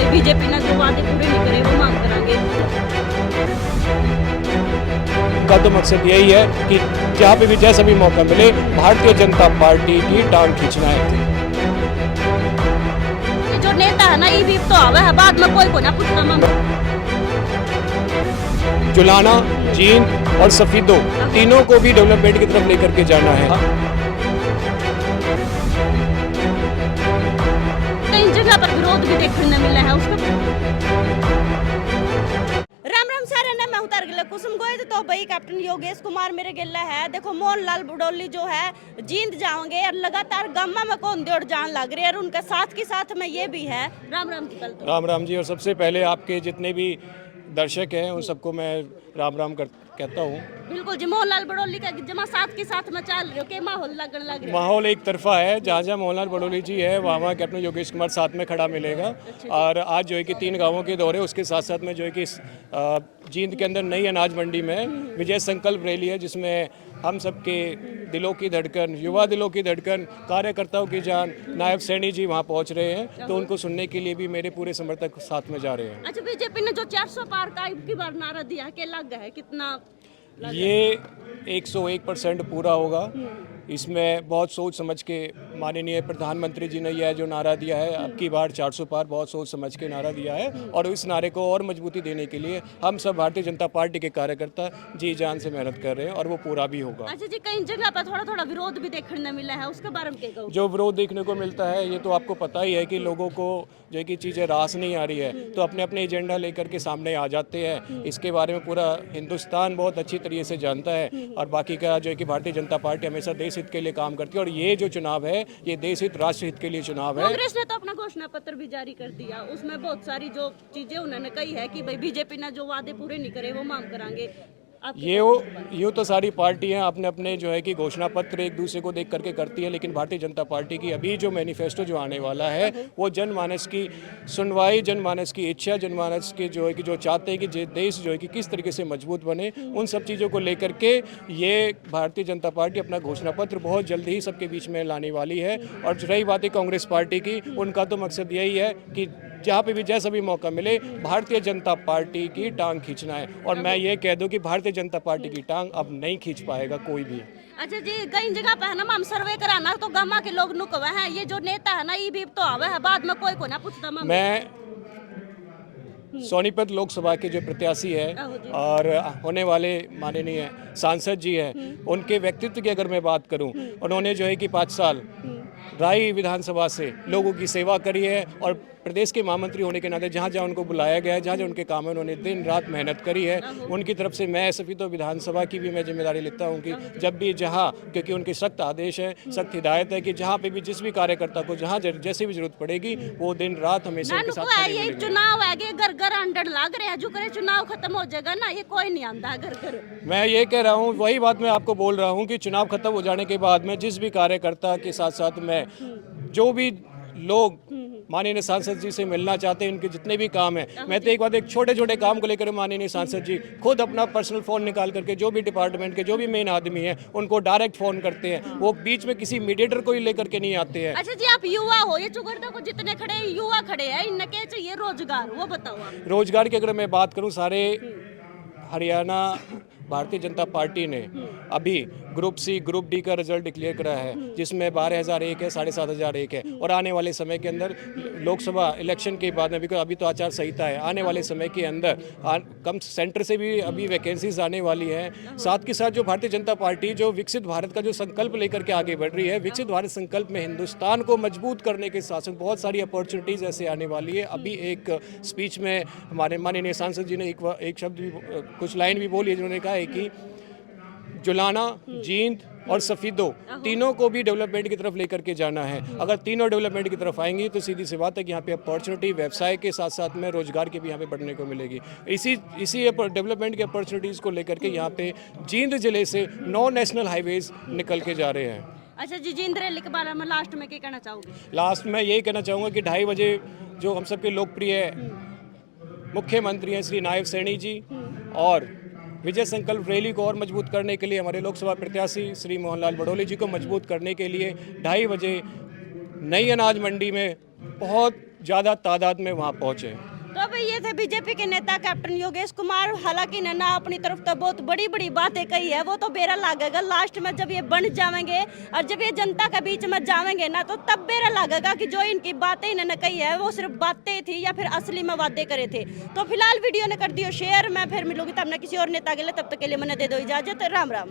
भाई बीजेपी ने जो वादे पूरे नहीं करे वो मांग करांगे। का तो मकसद यही है कि जहाँ पे भी जैसा भी मौका मिले भारतीय जनता पार्टी की टांग खींचना है। ये जो नेता है ना ये भी तो आवे है बाद में कोई को ना पूछना मांग। जुलाना, जींद और सफीदो तीनों को भी डेवलपमेंट की तरफ लेकर के जाना है। कई जगह पर विरोध भी देखने मिला है उसका। राम राम सारे ने मैं उतार गिला कुसुम गोयद तो भाई कैप्टन योगेश कुमार मेरे गिला है। देखो मोहनलाल बडोली जो है जींद जाओगे और लगातार गम्मा में कौन दौड़ जान लग रही है और उनके साथ के साथ में ये भी है। राम राम की तो। राम राम जी। और सबसे पहले आपके जितने भी दर्शक हैं उन सबको मैं राम राम कहता हूँ। बिल्कुल जी, मोहनलाल बडोली का जमा साथ के साथ में चल रही हो के माहौल लग रहा है। माहौल एक तरफा है, जहाँ जहाँ मोहनलाल बडोली जी है वहाँ कैप्टन योगेश कुमार साथ में खड़ा मिलेगा। और आज जो है कि 3 गांवों के दौरे, उसके साथ साथ में जो है कि जींद के अंदर नई अनाज मंडी में विजय संकल्प रैली है, जिसमें हम सबके दिलों की धड़कन, युवा दिलों की धड़कन, कार्यकर्ताओं की जान नायब सैनी जी वहाँ पहुँच रहे हैं। तो उनको सुनने के लिए भी मेरे पूरे समर्थक साथ में जा रहे हैं। अच्छा, बीजेपी ने जो 400 पार का की बार नारा दिया है, क्या लग है कितना? ये 101% पूरा होगा। इसमें बहुत सोच समझ के माननीय प्रधानमंत्री जी ने यह जो नारा दिया है, अब की बार 400 पार, बहुत सोच समझ के नारा दिया है। और इस नारे को और मजबूती देने के लिए हम सब भारतीय जनता पार्टी के कार्यकर्ता जी जान से मेहनत कर रहे हैं और वो पूरा भी होगा। अच्छा जी, कई जगह पर थोड़ा थोड़ा विरोध भी देखने मिला है, उसके बारे में क्या कहोगे? जो विरोध देखने को मिलता है ये तो आपको पता ही है कि लोगों को जो है कि चीज़ें रास नहीं आ रही है तो अपने अपने एजेंडा लेकर के सामने आ जाते हैं। इसके बारे में पूरा हिंदुस्तान बहुत अच्छी तरीके से जानता है। और बाकी का जो है कि भारतीय जनता पार्टी हमेशा देश हित के लिए काम करती है और ये जो चुनाव है ये देश हित, राष्ट्र हित के लिए चुनाव है। कांग्रेस ने तो अपना घोषणा पत्र भी जारी कर दिया, उसमें बहुत सारी जो चीजें उन्होंने कही है कि भाई बीजेपी ने जो वादे पूरे नहीं करे वो मांग करांगे। यूँ तो सारी पार्टियां अपने अपने जो है कि घोषणा पत्र एक दूसरे को देख करके करती है, लेकिन भारतीय जनता पार्टी की अभी जो मैनिफेस्टो जो आने वाला है वो जनमानस की सुनवाई, जनमानस की इच्छा, जनमानस के जो है कि जो चाहते हैं कि देश जो है कि किस तरीके से मजबूत बने, उन सब चीज़ों को लेकर के ये भारतीय जनता पार्टी अपना घोषणा पत्र बहुत जल्दी ही सबके बीच में लाने वाली है। और रही बात है कांग्रेस पार्टी की, उनका तो मकसद यही है कि जहाँ पे भी जैसा भी मौका मिले भारतीय जनता पार्टी की टांग खींचना है। और मैं ये कह दूं कि भारतीय जनता पार्टी की टांग अब नहीं खींच पाएगा कोई भी। अच्छा जी, कई जगह पे है ना हम सर्वे कराना तो गम्मा के लोग नुकवे हैं, ये जो नेता है ना ये भी तो आवे है बाद में कोई को ना पूछता। मैं सोनीपत लोकसभा के जो प्रत्याशी है और होने वाले माननीय सांसद जी हैं, उनके व्यक्तित्व की अगर मैं बात करूं, उन्होंने जो है कि 5 साल राई विधानसभा से लोगों की सेवा करी है और प्रदेश के महामंत्री होने के नाते जहाँ जहाँ उनको बुलाया गया है, जहाँ जहाँ उनके काम है, उन्होंने दिन रात मेहनत करी है। उनकी तरफ से मैं सभी तो विधानसभा की भी मैं जिम्मेदारी लेता हूँ कि जब भी जहाँ, क्योंकि उनके सख्त आदेश है, सख्त हिदायत है कि जहाँ पे भी जिस भी कार्यकर्ता को जहाँ जैसी भी जरूरत पड़ेगी वो दिन रात हमेशा उनके साथ खड़े ये मिलेंगे। चुनाव है घर घर अंडर लाग रहे हैं, जो करे चुनाव खत्म हो जाएगा ना ये कोई नहीं आंदा घर घर। मैं ये कह रहा हूँ, वही बात मैं आपको बोल रहा हूँ कि चुनाव खत्म हो जाने के बाद में जिस भी कार्यकर्ता के साथ साथ में जो भी लोग माननीय सांसद जी से मिलना चाहते हैं, उनके जितने भी काम हैं, मैं तो एक छोटे छोटे काम को लेकर माननीय सांसद जी खुद अपना पर्सनल फ़ोन निकाल करके जो भी डिपार्टमेंट के जो भी मेन आदमी हैं उनको डायरेक्ट फ़ोन करते हैं। वो बीच में किसी मीडिएटर को ही लेकर के नहीं आते हैं। अच्छा जी, आप युवा हो, ये चुगड़दा को जितने खड़े युवा खड़े हैं, इनके चाहिए रोजगार, वो बताओ आप। रोजगार की अगर मैं बात करूँ, सारे हरियाणा भारतीय जनता पार्टी ने अभी ग्रुप सी ग्रुप डी का रिजल्ट डिक्लेयर करा है, जिसमें 12,001 है, 7,501 है। और आने वाले समय के अंदर लोकसभा इलेक्शन के बाद में, अभी तो आचार संहिता है, आने वाले समय के अंदर कम सेंटर से भी अभी वैकेंसीज आने वाली हैं। साथ के साथ जो भारतीय जनता पार्टी जो विकसित भारत का जो संकल्प लेकर के आगे बढ़ रही है, विकसित भारत संकल्प में हिंदुस्तान को मजबूत करने के साथ साथ बहुत सारी अपॉर्चुनिटीज़ ऐसे आने वाली है। अभी एक स्पीच में हमारे माननीय सांसद जी ने एक शब्द भी, कुछ लाइन भी बोली है, जिन्होंने कहा है कि जुलाना, जींद और सफीदो तीनों को भी डेवलपमेंट की तरफ लेकर के जाना है। अगर तीनों डेवलपमेंट की तरफ आएंगी तो सीधी सी बात है कि यहाँ पे अपॉर्चुनिटी व्यवसाय के साथ साथ में रोजगार की भी यहाँ पे बढ़ने को मिलेगी। इसी डेवलपमेंट की अपॉर्चुनिटीज़ को लेकर के यहाँ पे जींद जिले से 9 नेशनल हाईवेज निकल के जा रहे हैं। अच्छा जी, जींद रैली के बारे में लास्ट में क्या कहना चाहोगे? लास्ट में यही कहना चाहूँगा कि 2:30 बजे जो हम सबके लोकप्रिय मुख्यमंत्री हैं श्री नायब सैनी जी और विजय संकल्प रैली को और मजबूत करने के लिए हमारे लोकसभा प्रत्याशी श्री मोहनलाल बडोली जी को मजबूत करने के लिए 2:30 बजे नई अनाज मंडी में बहुत ज़्यादा तादाद में वहाँ पहुँचे। तो भाई ये थे बीजेपी के नेता कैप्टन योगेश कुमार। हालांकि ना अपनी तरफ तो बहुत बड़ी बड़ी बातें कही है, वो तो बेरा लागेगा लास्ट में जब ये बन जाएंगे और जब ये जनता के बीच में जाएंगे ना, तो तब बेरा लागेगा कि जो इनकी बातें इन्होंने कही है वो सिर्फ बातें थी या फिर असली में वादे करे थे। तो फिलहाल वीडियो ने कर दियो शेयर, मैं फिर मिलूंगी तब ना किसी और नेता के लिए, तब तक के लिए मैंने दे दो इजाजत। राम राम।